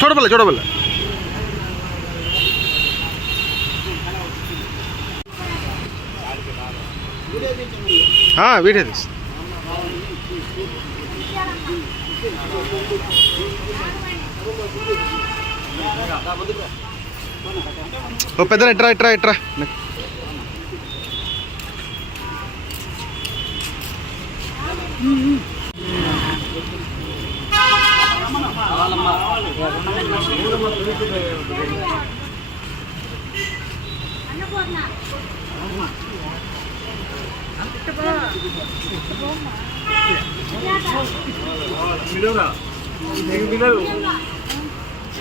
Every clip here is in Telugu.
ছোট বেলা ছোট বেলা হ্যাঁ বিঠে দিস Thank you. ఓ పెద్ద ఇట్రా ఇట్రా ఇట్రా ఆ, తీస్తున్నాను ఇటు,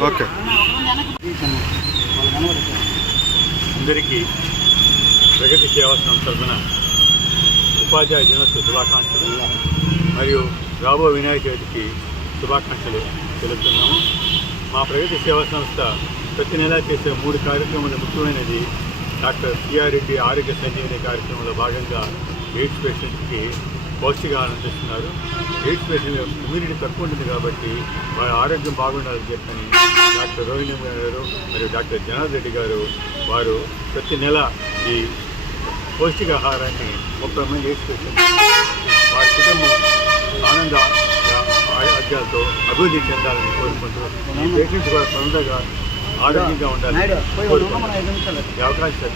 ఓకే. అందరికీ ప్రగతి సేవా సంస్థ తరఫున ఉపాధ్యాయ దినోత్సవ శుభాకాంక్షలు మరియు రాబో వినాయక చవితికి శుభాకాంక్షలు తెలుపుతున్నాము. మా ప్రగతి సేవా సంస్థ ప్రతి నెలా చేసే మూడు కార్యక్రమాల ముఖ్యమైనది డాక్టర్ సిఆర్ రెడ్డి ఆరోగ్య సంజీవిని కార్యక్రమంలో భాగంగా ఎయిడ్స్ పేషెంట్కి పౌష్టికాహారం అందిస్తున్నారు ఎయిడ్స్ పేషెంట్ ఇమ్యూనిటీ తక్కువ ఉంటుంది కాబట్టి వాళ్ళ ఆరోగ్యం బాగుండాలని చెప్పని డాక్టర్ రోహిణి గారు మరియు డాక్టర్ జనార్దన్ రెడ్డి గారు వారు ప్రతి నెల ఈ పౌష్టికాహారాన్ని ముప్పై మంది ఎయిడ్స్ పేషెంట్ వారి కుటుంబం ఆనంద ఆరోగ్యాలతో అభివృద్ధి చెందాలని కోరుకుంటూ ఈ పేషెంట్స్ కూడా తొందరగా ఆరోగ్యంగా. ఈ అవకాశం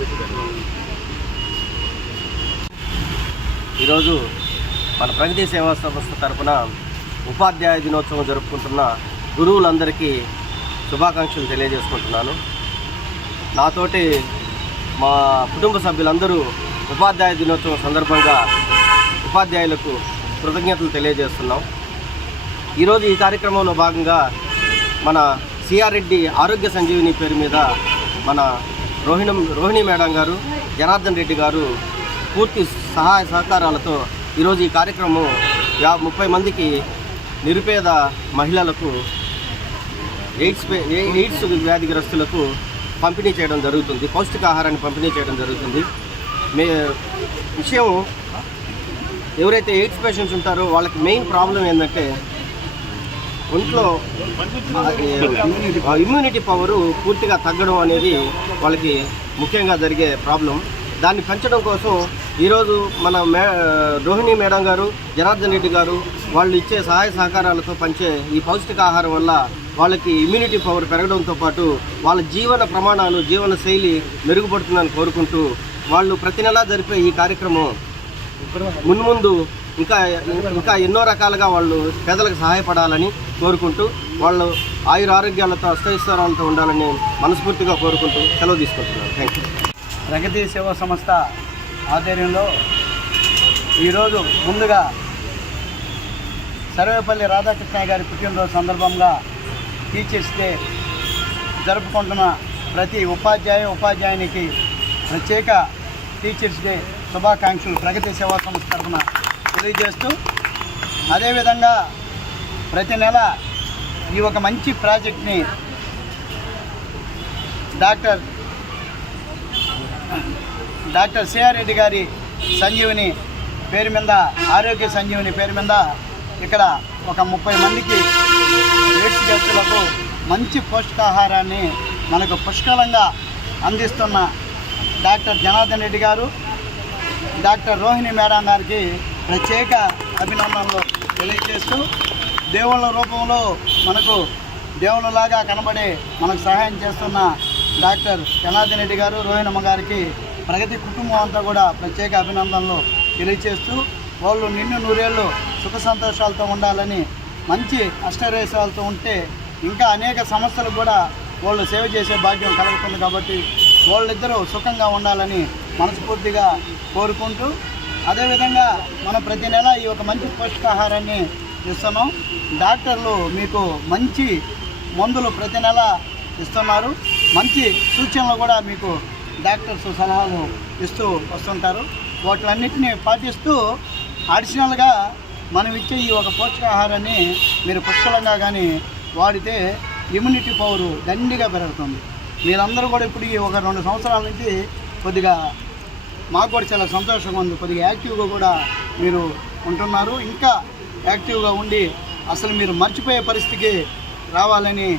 ఈరోజు మన ప్రగతి సేవా సంస్థ తరపున ఉపాధ్యాయ దినోత్సవం జరుపుకుంటున్న గురువులందరికీ శుభాకాంక్షలు తెలియజేసుకుంటున్నాను. నాతోటి మా కుటుంబ సభ్యులందరూ ఉపాధ్యాయ దినోత్సవం సందర్భంగా ఉపాధ్యాయులకు కృతజ్ఞతలు తెలియజేస్తున్నాం. ఈరోజు ఈ కార్యక్రమంలో భాగంగా మన సిఆర్ రెడ్డి ఆరోగ్య సంజీవిని పేరు మీద మన రోహిణం రోహిణి మేడం గారు జనార్దన్ రెడ్డి గారు పూర్తి సహాయ సహకారాలతో ఈరోజు ఈ కార్యక్రమం యా ముప్పై మందికి నిరుపేద మహిళలకు ఎయిడ్స్ ఎయిడ్స్ వ్యాధిగ్రస్తులకు పంపిణీ చేయడం జరుగుతుంది. పౌష్టికాహారాన్ని పంపిణీ చేయడం జరుగుతుంది. మే విషయం ఎవరైతే ఎయిడ్స్ పేషెంట్స్ ఉంటారో వాళ్ళకి మెయిన్ ప్రాబ్లం ఏంటంటే ఒంట్లో ఇమ్యూనిటీ పవరు పూర్తిగా తగ్గడం అనేది వాళ్ళకి ముఖ్యంగా జరిగే ప్రాబ్లం. దాన్ని పెంచడం కోసం ఈరోజు మన మే రోహిణి మేడం గారు జనార్దన్ రెడ్డి గారు వాళ్ళు ఇచ్చే సహాయ సహకారాలతో పంచే ఈ పౌష్టికాహారం వల్ల వాళ్ళకి ఇమ్యూనిటీ పవర్ పెరగడంతో పాటు వాళ్ళ జీవన ప్రమాణాలు జీవన శైలి మెరుగుపడుతుందని కోరుకుంటూ వాళ్ళు ప్రతి నెలా జరిపే ఈ కార్యక్రమం మున్ముందు ఇంకా ఇంకా ఎన్నో రకాలుగా వాళ్ళు పేదలకు సహాయపడాలని కోరుకుంటూ వాళ్ళు ఆయుర ఆరోగ్యాలతో అష్టైశ్వరాలతో ఉండాలని మనస్ఫూర్తిగా కోరుకుంటూ సెలవు తీసుకుంటున్నాను. థ్యాంక్ యూ ప్రగతి సేవా సంస్థ ఆధ్వర్యంలో ఈరోజు ముందుగా సర్వేపల్లి రాధాకృష్ణయ్య గారి పుట్టినరోజు సందర్భంగా టీచర్స్ డే జరుపుకుంటున్న ప్రతి ఉపాధ్యాయ ఉపాధ్యాయునికి ప్రత్యేక టీచర్స్ డే శుభాకాంక్షలు. ప్రగతి సేవా సంస్థ తరఫున తెలియజేస్తూ అదేవిధంగా ప్రతి నెల ఈ ఒక మంచి ప్రాజెక్ట్ని డాక్టర్ డాక్టర్ సిఆర్ రెడ్డి గారి సంజీవిని పేరు మీద ఆరోగ్య సంజీవిని పేరు మీద ఇక్కడ ఒక ముప్పై మందికి ఎయిడ్స్ గ్రస్తులకు మంచి పౌష్టికాహారాన్ని మనకు పుష్కలంగా అందిస్తున్న డాక్టర్ జనార్దన్ రెడ్డి గారు డాక్టర్ రోహిణి మేడం గారికి ప్రత్యేక అభినందనలు తెలియజేస్తూ దేవుళ్ళ రూపంలో మనకు దేవుళ్ళలాగా కనబడే మనకు సహాయం చేస్తున్న డాక్టర్ జనార్దన్ రెడ్డి గారు రోహిణమ్మ గారికి ప్రగతి కుటుంబం అంతా కూడా ప్రత్యేక అభినందనలు తెలియజేస్తూ వాళ్ళు నిన్ను నూరేళ్ళు సుఖ సంతోషాలతో ఉండాలని మంచి అష్టరేషాలతో ఉంటే ఇంకా అనేక సమస్యలు కూడా వాళ్ళు సేవ చేసే భాగ్యం కలుగుతుంది కాబట్టి వాళ్ళిద్దరూ సుఖంగా ఉండాలని మనస్ఫూర్తిగా కోరుకుంటూ అదేవిధంగా మనం ప్రతి నెల ఈ ఒక మంచి పోషకాహారాన్ని ఇస్తున్నాం. డాక్టర్లు మీకు మంచి మందులు ప్రతి నెల ఇస్తున్నారు. మంచి సూచనలు కూడా మీకు డాక్టర్స్ సలహాలు ఇస్తూ వస్తుంటారు. వాటిలన్నింటినీ పాటిస్తూ అడిషనల్గా మనం ఇచ్చే ఈ ఒక పోషకాహారాన్ని మీరు పుష్కలంగా కానీ వాడితే ఇమ్యూనిటీ పవర్ దండిగా పెరుగుతుంది. మీరందరూ కూడా ఇప్పుడు ఈ ఒక రెండు సంవత్సరాల నుంచి కొద్దిగా మాకు కూడా చాలా సంతోషంగా ఉంది. కొద్దిగా యాక్టివ్గా కూడా మీరు ఉంటున్నారు. ఇంకా యాక్టివ్గా ఉండి అసలు మీరు మర్చిపోయే పరిస్థితికి రావాలని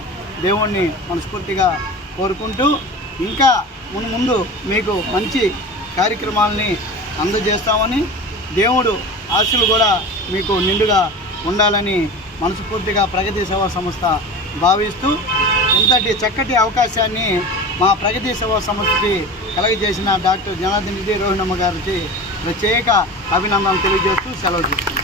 దేవుణ్ణి మనస్ఫూర్తిగా కోరుకుంటూ ఇంకా ముందు ముందు మీకు మంచి కార్యక్రమాలని అందజేస్తామని దేవుడు ఆశలు కూడా మీకు నిండుగా ఉండాలని మనస్ఫూర్తిగా ప్రగతి సేవా సంస్థ భావిస్తూ ఇంతటి చక్కటి అవకాశాన్ని మా ప్రగతి సేవా సంస్థకి కలగజేసిన డాక్టర్ జనార్దన్ రెడ్డి రోహిణమ్మ గారికి ప్రత్యేక అభినందనలు తెలియజేస్తూ సెలవు